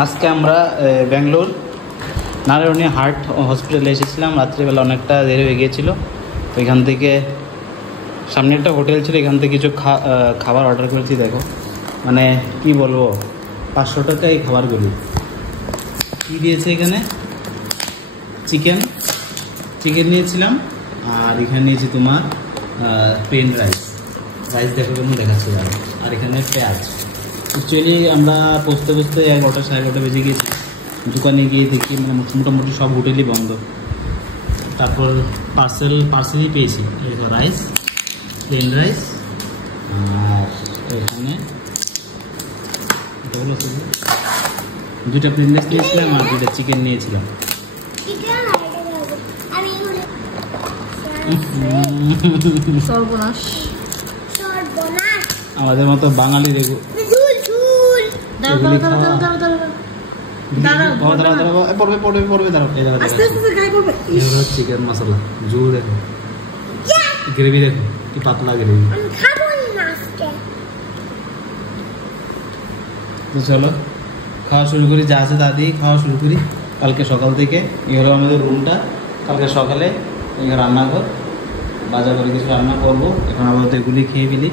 আজকে আমরা ব্যাঙ্গালোর নারায়ণী হার্ট হসপিটালে এসেছিলাম। রাত্রিবেলা অনেকটা দেরি হয়ে গিয়েছিল, তো এখান থেকে সামনে একটা হোটেল ছিল, এখান থেকে কিছু খাবার অর্ডার করেছি। দেখো মানে কি বলবো, 500 টাকায় এই খাবারগুলি। কী দিয়েছে এখানে? চিকেন নিয়েছিলাম, আর এখানে নিয়েছি তোমার প্লেন রাইস দেখো কেমন দেখাচ্ছে। আর এখানে পেঁয়াজ। অ্যাকচুয়ালি আমরা বসতে 11টা 11:30 বেজে গিয়েছি। দোকানে গিয়ে দেখি মানে মোটামুটি সব হোটেলই বন্ধ। তারপর পার্সেলই পেয়েছি, রাইস, প্লেন রাইস, আর এখানে 2টা প্লেন রাইস নিয়েছিলাম আর 2টা চিকেন নিয়েছিলাম। আমাদের মতো বাঙালি দেখো চিকেন মশলা ঝুল দেখো, গ্রেভি দেখো কি পাতলা গ্রেভি। তো চলো খাওয়া শুরু করি, যা আছে তা দিয়ে খাওয়া শুরু করি। কালকে সকাল থেকে এই হলো আমাদের রুমটা। কালকে সকালে এখানে রান্নাঘর, বাজার করে কিছু রান্না করবো। এখন আপাতত এগুলি খেয়ে ফেলি,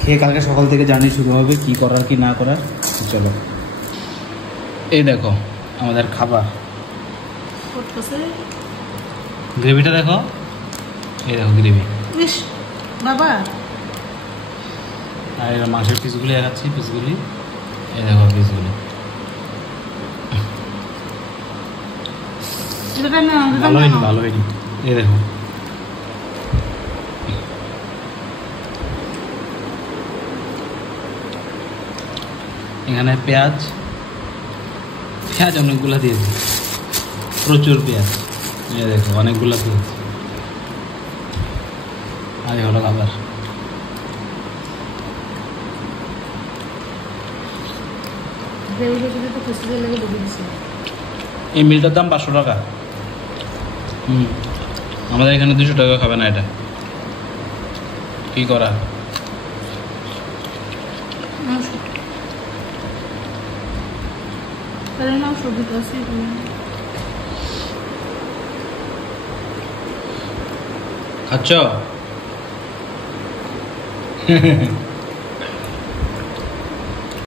খেয়ে কালকে সকাল থেকে জার্নি শুরু হবে, কি করার কি না করার। চলো এই দেখো আমাদের খাবার, গ্রেভিটা দেখো, এই দেখো গ্রেভি বাবা। আর এরা মাংসের পিসগুলি দেখাচ্ছি, পিসগুলি এই দেখো, পিসগুলি ভালো হয়নি। এই দেখো এখানে পেঁয়াজ অনেকগুলো দিয়েছি, প্রচুর পেঁয়াজ। এই দেখো অনেকগুলো পেঁয়াজ। আর হলো খাবার। এই মিলটার দাম 500 টাকা। আমাদের এখানে 200 টাকা খাবে না, এটা কি করা। খাচ্ছ?